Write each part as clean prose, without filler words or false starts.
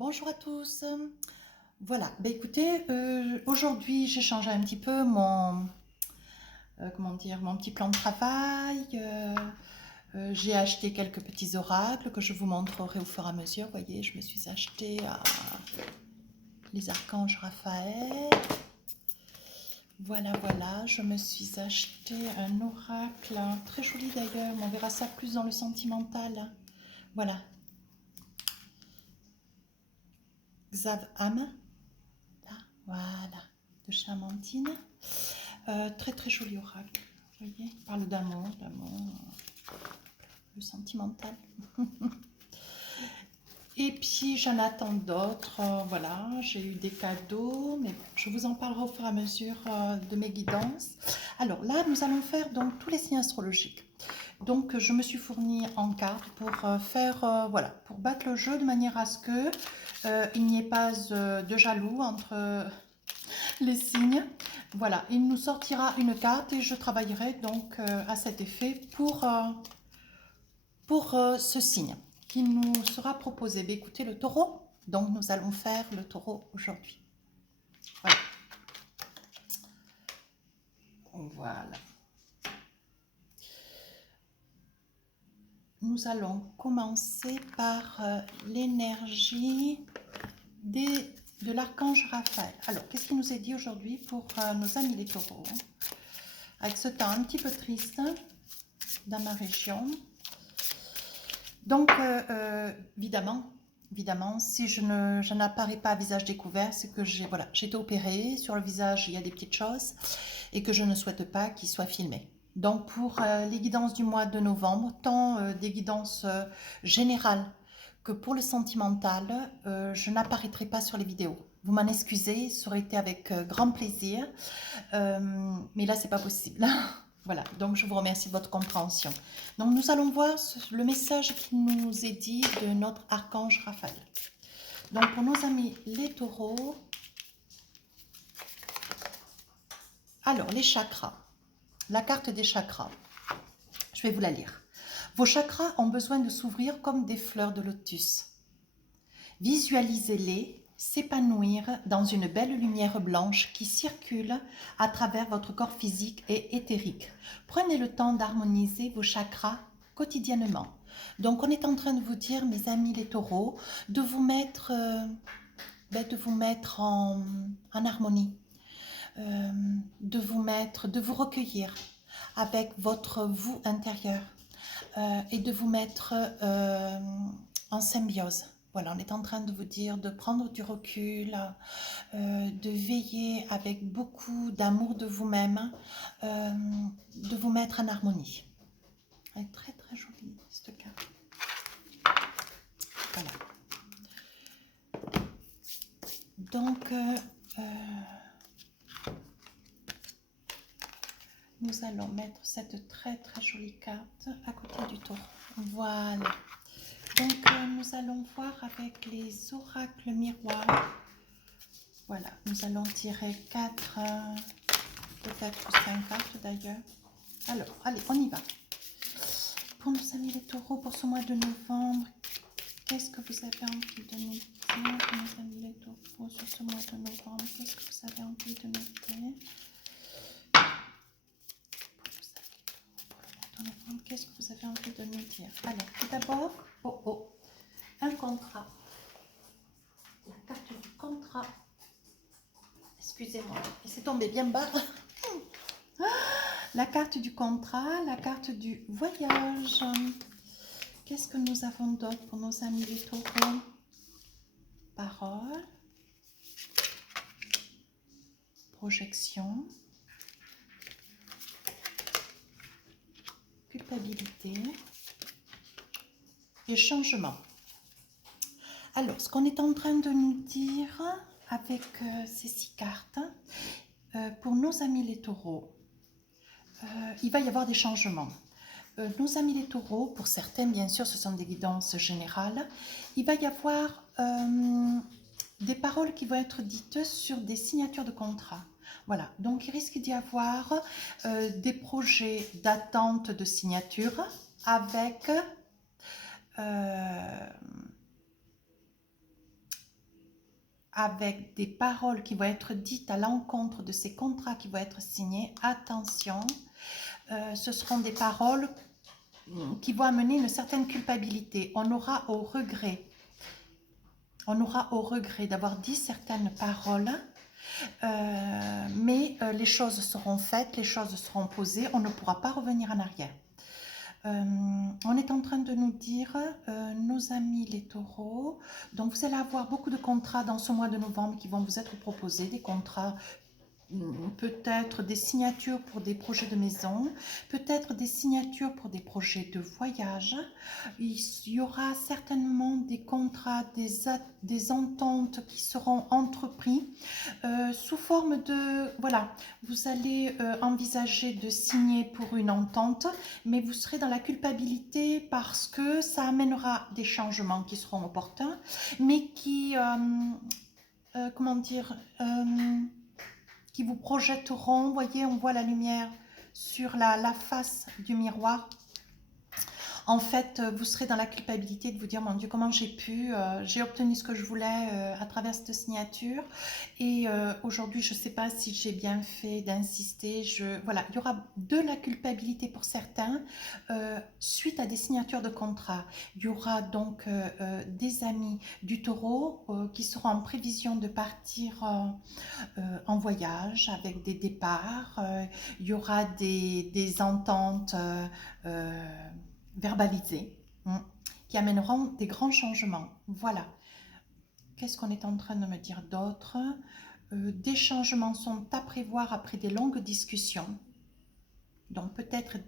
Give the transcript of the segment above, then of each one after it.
Bonjour à tous. Voilà, bah écoutez, aujourd'hui j'ai changé un petit peu mon, comment dire, mon petit plan de travail. J'ai acheté quelques petits oracles que je vous montrerai au fur et à mesure. Vous voyez, je me suis acheté les archanges Raphaël. Voilà, voilà, je me suis acheté un oracle très joli d'ailleurs. On verra ça plus dans le sentimental. Voilà, Xav-Am. Là, voilà, de Chamantine. Très très joli oracle. Vous voyez, il parle d'amour, le sentimental. Et puis j'en attends d'autres. Voilà, j'ai eu des cadeaux, mais bon, je vous en parlerai au fur et à mesure de mes guidances. Alors là, nous allons faire donc tous les signes astrologiques. Donc je me suis fournie en cartes pour faire, voilà, pour battre le jeu de manière à ce que il n'y ait pas de jaloux entre les signes. Voilà, il nous sortira une carte et je travaillerai donc à cet effet pour ce signe qui nous sera proposé. Mais écoutez, le taureau, donc nous allons faire le taureau aujourd'hui. Voilà. Voilà. Nous allons commencer par l'énergie de l'archange Raphaël. Alors, qu'est-ce qui nous est dit aujourd'hui pour nos amis les taureaux? Avec ce temps un petit peu triste dans ma région. Donc, évidemment, si je n'apparais pas à visage découvert, c'est que j'ai été opérée. Sur le visage, il y a des petites choses et que je ne souhaite pas qu'il soit filmé. Donc, pour les guidances du mois de novembre, tant des guidances générales que pour le sentimental, je n'apparaîtrai pas sur les vidéos. Vous m'en excusez, ça aurait été avec grand plaisir, mais là, c'est pas possible. Voilà, donc je vous remercie de votre compréhension. Donc nous allons voir le message qui nous est dit de notre archange Raphaël. Donc pour nos amis les taureaux, alors les chakras, la carte des chakras, je vais vous la lire. Vos chakras ont besoin de s'ouvrir comme des fleurs de lotus. Visualisez-les s'épanouir dans une belle lumière blanche qui circule à travers votre corps physique et éthérique. Prenez le temps d'harmoniser vos chakras quotidiennement. Donc on est en train de vous dire, mes amis les taureaux, de vous mettre, en harmonie, de vous recueillir avec votre vous intérieur et de vous mettre en symbiose. Voilà, on est en train de vous dire de prendre du recul, de veiller avec beaucoup d'amour de vous-même, de vous mettre en harmonie. Elle est très très jolie cette carte. Voilà. Donc, nous allons mettre cette très très jolie carte à côté du taureau. Voilà. Donc, nous allons voir avec les oracles miroirs. Voilà, nous allons tirer 4, peut-être 5 cartes d'ailleurs. Alors, allez, on y va. Pour nos amis les taureaux, pour ce mois de novembre, qu'est-ce que vous avez envie de nous dire, pour nos amis les taureaux, sur ce mois de novembre? Qu'est-ce que vous avez envie de nous dire? Qu'est-ce que vous avez envie de nous dire? Alors, tout d'abord, un contrat. La carte du contrat. Excusez-moi, il s'est tombé bien bas. La carte du contrat, la carte du voyage. Qu'est-ce que nous avons d'autre pour nos amis les taureaux? Parole. Projection. Culpabilité. Et changement. Alors, ce qu'on est en train de nous dire avec ces 6 cartes, pour nos amis les taureaux, il va y avoir des changements. Nos amis les taureaux, pour certains, bien sûr, ce sont des guidances générales. Il va y avoir des paroles qui vont être dites sur des signatures de contrat. Voilà, donc il risque d'y avoir des projets d'attente de signature avec avec des paroles qui vont être dites à l'encontre de ces contrats qui vont être signés, attention, ce seront des paroles qui vont amener une certaine culpabilité. On aura au regret d'avoir dit certaines paroles, mais les choses seront faites, les choses seront posées, on ne pourra pas revenir en arrière. On est en train de nous dire, nos amis les taureaux, donc vous allez avoir beaucoup de contrats dans ce mois de novembre qui vont vous être proposés, des contrats, peut-être des signatures pour des projets de maison, peut-être des signatures pour des projets de voyage. Il y aura certainement des contrats, des ententes qui seront entrepris sous forme de... Voilà, vous allez envisager de signer pour une entente, mais vous serez dans la culpabilité parce que ça amènera des changements qui seront opportuns, mais qui... comment dire qui vous projetteront, vous voyez, on voit la lumière sur la face du miroir. En fait, vous serez dans la culpabilité de vous dire, mon Dieu, comment j'ai obtenu ce que je voulais à travers cette signature. Et aujourd'hui, je ne sais pas si j'ai bien fait d'insister. Voilà, il y aura de la culpabilité pour certains suite à des signatures de contrat. Il y aura donc des amis du taureau qui seront en prévision de partir en voyage avec des départs. Il y aura des ententes verbalisés qui amèneront des grands changements. Voilà. Qu'est-ce qu'on est en train de me dire d'autre? Des changements sont à prévoir après des longues discussions. Donc peut-être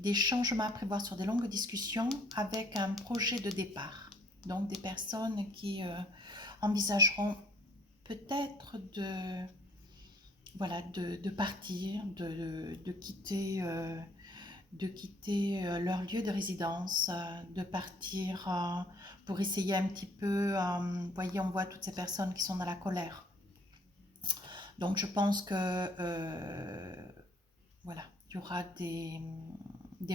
des changements à prévoir sur des longues discussions avec un projet de départ. Donc des personnes qui envisageront peut-être voilà, de partir, de quitter leur lieu de résidence, de partir pour essayer un petit peu, vous voyez, on voit toutes ces personnes qui sont dans la colère. Donc je pense que, voilà, il y aura des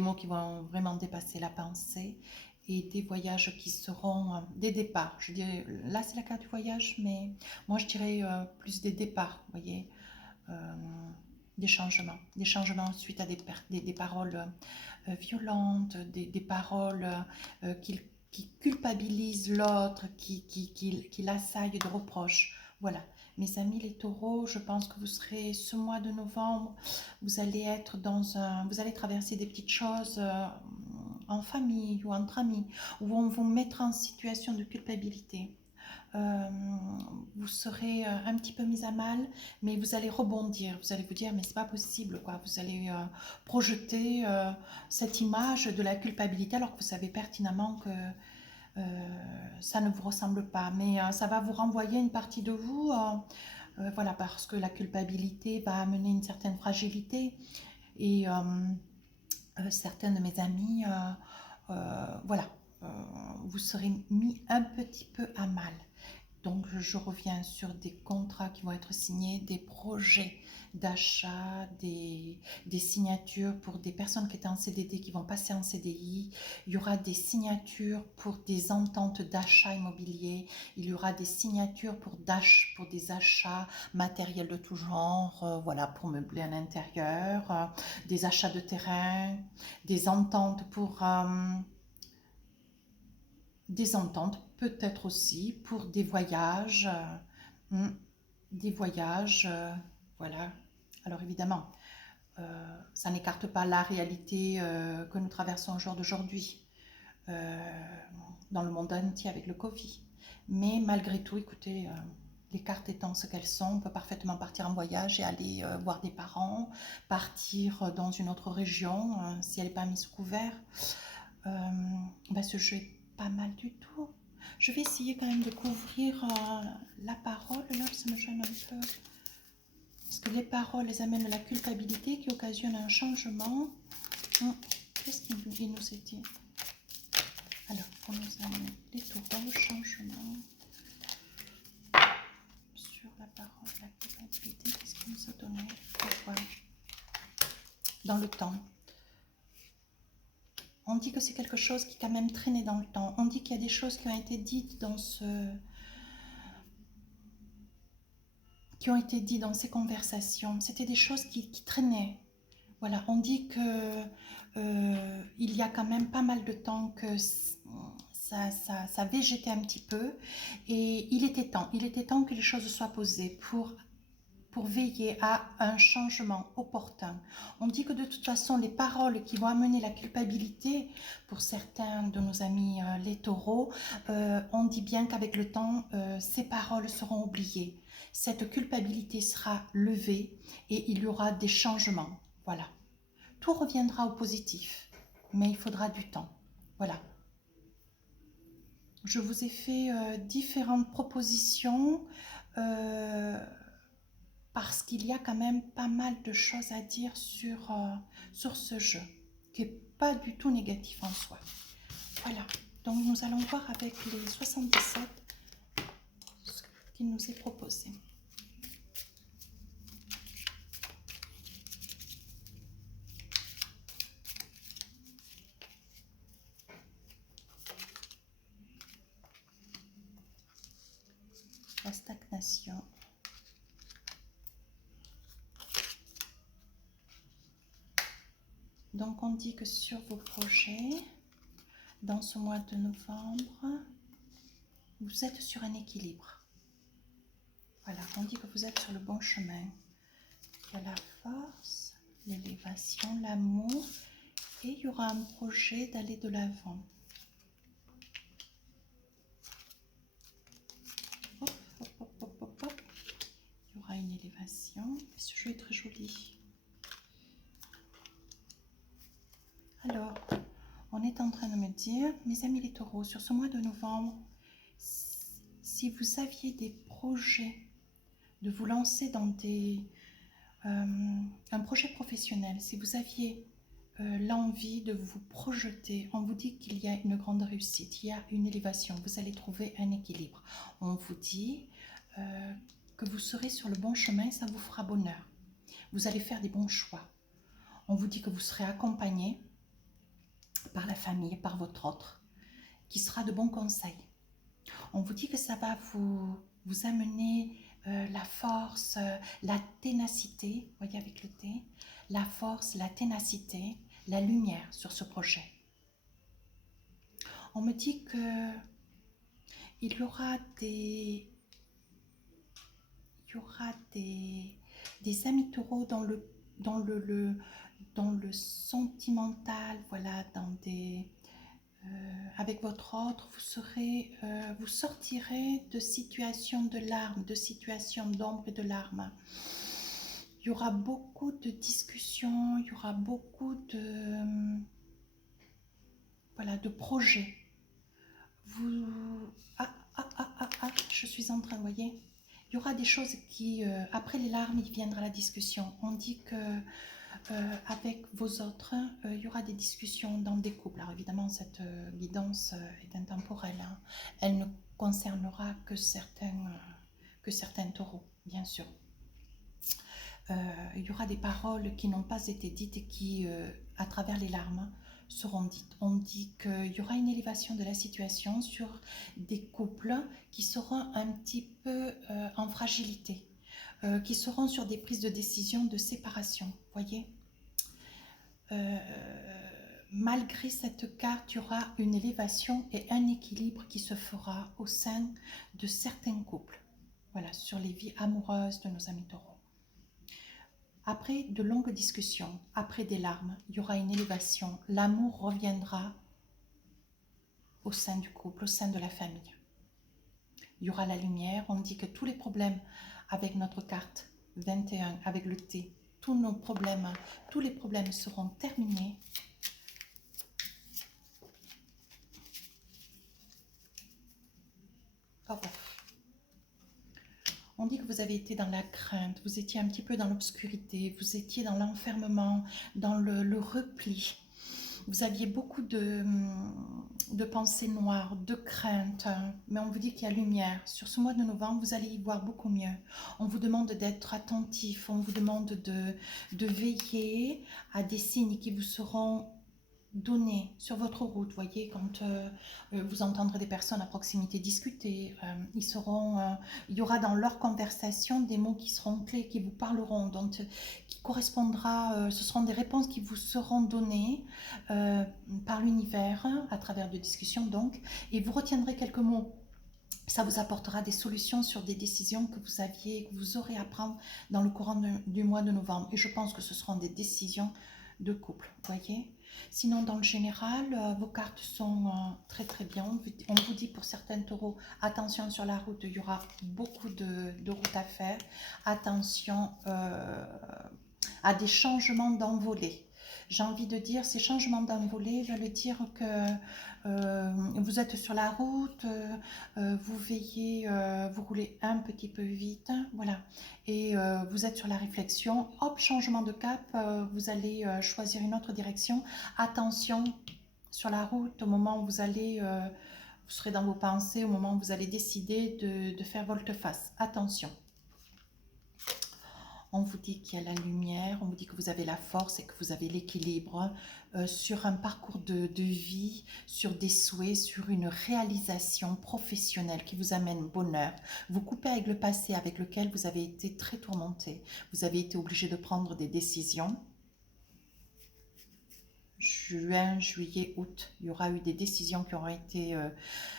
mots qui vont vraiment dépasser la pensée et des voyages qui seront des départs. Je dirais, là c'est la carte du voyage, mais moi je dirais plus des départs, vous voyez, des changements suite à des paroles violentes, des paroles qui culpabilisent l'autre, qui l'assaillent de reproches. Voilà, mes amis les taureaux, je pense que vous serez ce mois de novembre, vous allez être vous allez traverser des petites choses en famille ou entre amis, où on vous mettra en situation de culpabilité. Vous serez un petit peu mis à mal, mais vous allez rebondir, vous allez vous dire mais c'est pas possible quoi, vous allez projeter cette image de la culpabilité alors que vous savez pertinemment que ça ne vous ressemble pas, mais ça va vous renvoyer une partie de vous, voilà, parce que la culpabilité va amener une certaine fragilité et certains de mes amis, voilà, vous serez mis un petit peu à mal. Donc, je reviens sur des contrats qui vont être signés, des projets d'achat, des signatures pour des personnes qui étaient en CDD qui vont passer en CDI. Il y aura des signatures pour des ententes d'achat immobilier. Il y aura des signatures pour des achats matériels de tout genre, voilà, pour meubler un intérieur, des achats de terrain, des ententes pour... des ententes peut-être aussi pour des voyages, voilà. Alors évidemment, ça n'écarte pas la réalité que nous traversons au jour d'aujourd'hui, dans le monde entier avec le Covid. Mais malgré tout, écoutez, les cartes étant ce qu'elles sont, on peut parfaitement partir en voyage et aller voir des parents, partir dans une autre région, si elle n'est pas mise sous couvert. Ce jeu est pas mal du tout. Je vais essayer quand même de couvrir la parole, là ça me gêne un peu. Parce que les paroles, elles amènent la culpabilité qui occasionne un changement. Qu'est-ce qu'il nous est dit? Alors, pour nous amener les taureaux, changement. Sur la parole, la culpabilité, qu'est-ce qu'il nous a donné? Pourquoi? Dans le temps. On dit que c'est quelque chose qui est quand même traîné dans le temps. On dit qu'il y a des choses qui ont été dites dans ce qui ont été dites dans ces conversations, c'était des choses qui traînaient. Voilà, on dit que il y a quand même pas mal de temps que ça végétait un petit peu et il était temps que les choses soient posées pour veiller à un changement opportun. On dit que de toute façon, les paroles qui vont amener la culpabilité, pour certains de nos amis les taureaux, on dit bien qu'avec le temps, ces paroles seront oubliées. Cette culpabilité sera levée et il y aura des changements. Voilà. Tout reviendra au positif, mais il faudra du temps. Voilà. Je vous ai fait différentes propositions parce qu'il y a quand même pas mal de choses à dire sur ce jeu, qui n'est pas du tout négatif en soi. Voilà, donc nous allons voir avec les 77 ce qu'il nous est proposé. La stagnation. Donc on dit que sur vos projets, dans ce mois de novembre, vous êtes sur un équilibre. Voilà, on dit que vous êtes sur le bon chemin. Il y a la force, l'élévation, l'amour, et il y aura un projet d'aller de l'avant. Hop, hop, hop, hop, hop, hop. Il y aura une élévation. Ce jeu est très joli. Alors, on est en train de me dire, mes amis les taureaux, sur ce mois de novembre, si vous aviez des projets de vous lancer dans un projet professionnel, si vous aviez l'envie de vous projeter, on vous dit qu'il y a une grande réussite, il y a une élévation, vous allez trouver un équilibre. On vous dit que vous serez sur le bon chemin, ça vous fera bonheur. Vous allez faire des bons choix. On vous dit que vous serez accompagné par la famille, par votre autre, qui sera de bons conseils. On vous dit que ça va vous amener la force, la ténacité, voyez avec le T, la force, la ténacité, la lumière sur ce projet. On me dit que il y aura des amis taureaux dans le sentimental, voilà, avec votre autre, vous sortirez de situations de larmes, de situations d'ombre et de larmes. Il y aura beaucoup de discussions, il y aura beaucoup de projets. Je suis en train, vous voyez, il y aura des choses qui, après les larmes, il viendra la discussion. On dit que avec vos autres, il y aura des discussions dans des couples. Alors évidemment, cette guidance est intemporelle. Hein. Elle ne concernera que certains taureaux, bien sûr. Il y aura des paroles qui n'ont pas été dites et qui, à travers les larmes, seront dites. On dit qu'il y aura une élévation de la situation sur des couples qui seront un petit peu en fragilité, qui seront sur des prises de décision de séparation, voyez. Malgré cette carte, il y aura une élévation et un équilibre qui se fera au sein de certains couples, voilà, sur les vies amoureuses de nos amis taureaux. Après de longues discussions, après des larmes, il y aura une élévation. L'amour reviendra au sein du couple, au sein de la famille. Il y aura la lumière. On dit que tous les problèmes avec notre carte 21, avec le T, tous les problèmes seront terminés. Hop. On dit que vous avez été dans la crainte, vous étiez un petit peu dans l'obscurité, vous étiez dans l'enfermement, dans le repli. Vous aviez beaucoup de pensées noires, de craintes, mais on vous dit qu'il y a lumière. Sur ce mois de novembre, vous allez y voir beaucoup mieux. On vous demande d'être attentif, on vous demande de veiller à des signes qui vous seront donner sur votre route, voyez, quand vous entendrez des personnes à proximité discuter, il y aura dans leur conversation des mots qui seront clés, qui vous parleront, donc qui correspondra, ce seront des réponses qui vous seront données par l'univers, à travers de discussions donc, et vous retiendrez quelques mots. Ça vous apportera des solutions sur des décisions que vous aurez à prendre dans le courant du mois de novembre. Et je pense que ce seront des décisions de couple, voyez. Sinon, dans le général, vos cartes sont très très bien. On vous dit pour certains taureaux, attention sur la route, il y aura beaucoup de routes à faire. Attention à des changements d'envolée. J'ai envie de dire, ces changements d'envolée veulent dire que vous êtes sur la route, vous veillez, vous roulez un petit peu vite, voilà, et vous êtes sur la réflexion, hop, changement de cap, vous allez choisir une autre direction. Attention sur la route, au moment où vous allez, vous serez dans vos pensées, au moment où vous allez décider de faire volte-face, attention. On vous dit qu'il y a la lumière, on vous dit que vous avez la force et que vous avez l'équilibre sur un parcours de vie, sur des souhaits, sur une réalisation professionnelle qui vous amène bonheur. Vous coupez avec le passé avec lequel vous avez été très tourmenté. Vous avez été obligé de prendre des décisions. Juin, juillet, août, il y aura eu des décisions qui auront été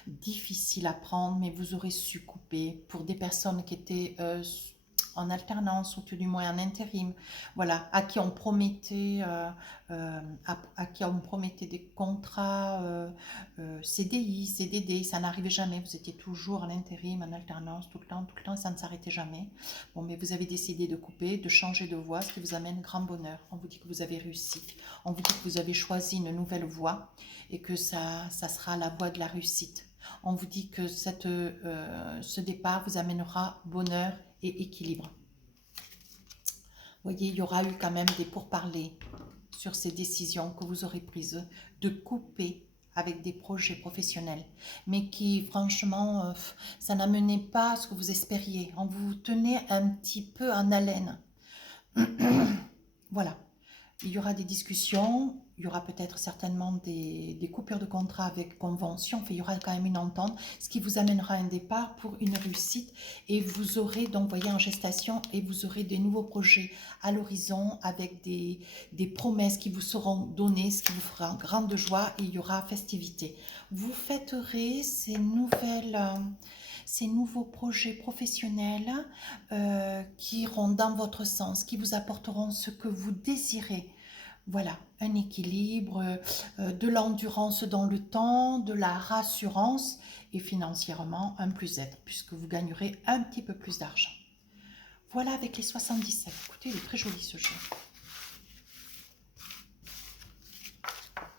difficiles à prendre, mais vous aurez su couper pour des personnes qui étaient en alternance ou tout du moins en intérim, voilà, à qui on promettait, à qui on promettait des contrats CDI, CDD, ça n'arrivait jamais, vous étiez toujours en intérim, en alternance, tout le temps, ça ne s'arrêtait jamais. Bon, mais vous avez décidé de couper, de changer de voie, ce qui vous amène grand bonheur. On vous dit que vous avez réussi, on vous dit que vous avez choisi une nouvelle voie et que ça sera la voie de la réussite. On vous dit que ce départ vous amènera bonheur et équilibre. Vous voyez, il y aura eu quand même des pourparlers sur ces décisions que vous aurez prises de couper avec des projets professionnels, mais qui franchement, ça n'amenait pas à ce que vous espériez. On vous tenait un petit peu en haleine. Voilà. Il y aura des discussions, il y aura peut-être certainement des coupures de contrat avec convention, enfin, il y aura quand même une entente, ce qui vous amènera un départ pour une réussite et vous aurez donc, voyez, en gestation et vous aurez des nouveaux projets à l'horizon avec des promesses qui vous seront données, ce qui vous fera grande joie et il y aura festivité. Vous fêterez ces nouveaux projets professionnels qui iront dans votre sens, qui vous apporteront ce que vous désirez. Voilà, un équilibre, de l'endurance dans le temps, de la rassurance et financièrement un plus-être, puisque vous gagnerez un petit peu plus d'argent. Voilà avec les 77. Écoutez, il est très joli ce jeu.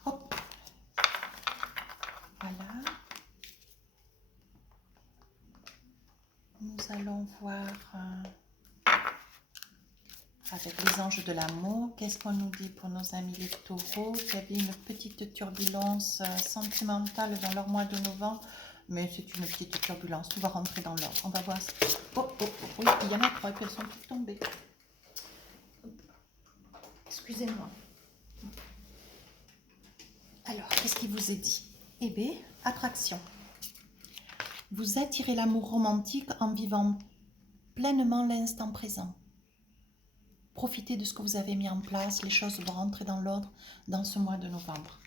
Hop. Voilà. Nous allons voir avec les anges de l'amour. Qu'est-ce qu'on nous dit pour nos amis les taureaux qui avaient une petite turbulence sentimentale dans leur mois de novembre. Mais c'est une petite turbulence, tout va rentrer dans l'ordre. On va voir. Oh, oh, oh, oui, il y en a 3 et puis elles sont toutes tombées. Excusez-moi. Alors, qu'est-ce qui vous est dit? Eh bien, attraction. Vous attirez l'amour romantique en vivant pleinement l'instant présent. Profitez de ce que vous avez mis en place, les choses vont rentrer dans l'ordre dans ce mois de novembre.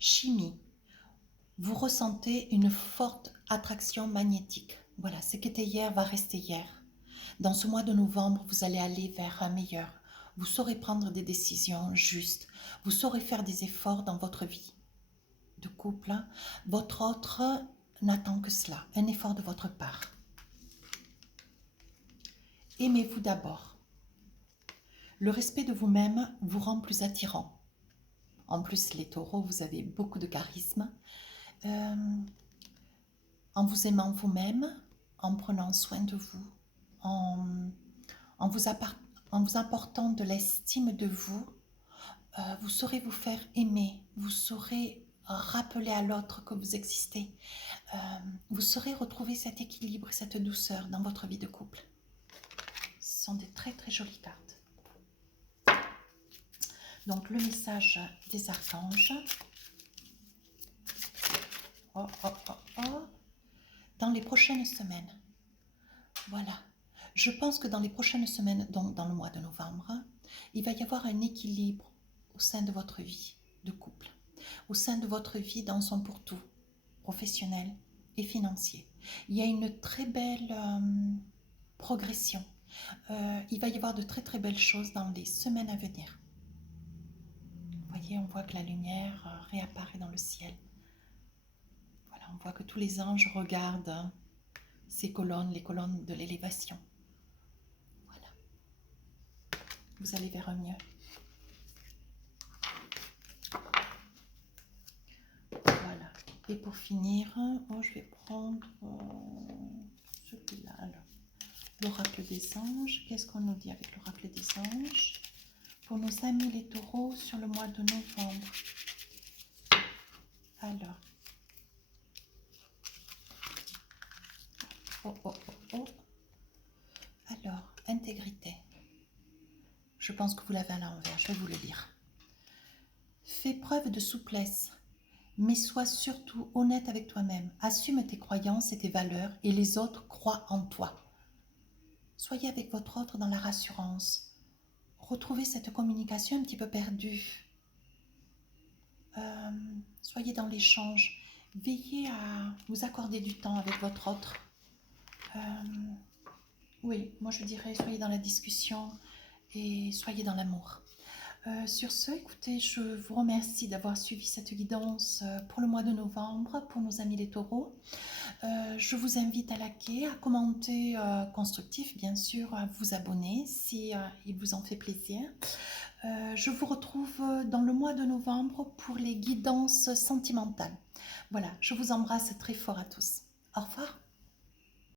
Chimie, vous ressentez une forte attraction magnétique. Voilà, ce qui était hier va rester hier. Dans ce mois de novembre, vous allez aller vers un meilleur. Vous saurez prendre des décisions justes. Vous saurez faire des efforts dans votre vie de couple. Votre autre n'attend que cela, un effort de votre part. Aimez-vous d'abord. Le respect de vous-même vous rend plus attirant. En plus, les taureaux, vous avez beaucoup de charisme. En vous aimant vous-même, en prenant soin de vous, en vous apportant de l'estime de vous, vous saurez vous faire aimer, vous saurez rappeler à l'autre que vous existez. Vous saurez retrouver cet équilibre et cette douceur dans votre vie de couple. Ce sont des très très jolies cartes. Donc, le message des archanges. Oh, oh, oh, oh. Dans les prochaines semaines. Voilà. Je pense que dans les prochaines semaines, donc dans le mois de novembre, il va y avoir un équilibre au sein de votre vie de couple, au sein de votre vie dans son pour-tout, professionnel et financier. Il y a une très belle progression. Il va y avoir de très très belles choses dans les semaines à venir. Vous voyez, on voit que la lumière réapparaît dans le ciel. Voilà, on voit que tous les anges regardent ces colonnes, les colonnes de l'élévation. Voilà. Vous allez vers un mieux. Voilà. Et pour finir, je vais prendre celui-là. Alors, l'oracle des anges. Qu'est-ce qu'on nous dit avec l'oracle des anges pour nos amis les taureaux sur le mois de novembre? Alors. Alors, intégrité. Je pense que vous l'avez à l'envers, je vais vous le lire. Fais preuve de souplesse, mais sois surtout honnête avec toi-même. Assume tes croyances et tes valeurs et les autres croient en toi. Soyez avec votre autre dans la rassurance. Retrouvez cette communication un petit peu perdue. Soyez dans l'échange. Veillez à vous accorder du temps avec votre autre. Oui, moi je dirais soyez dans la discussion et soyez dans l'amour. Sur ce, écoutez, je vous remercie d'avoir suivi cette guidance pour le mois de novembre, pour nos amis les taureaux. Je vous invite à liker, à commenter constructif, bien sûr, à vous abonner si il vous en fait plaisir. Je vous retrouve dans le mois de novembre pour les guidances sentimentales. Voilà, je vous embrasse très fort à tous. Au revoir.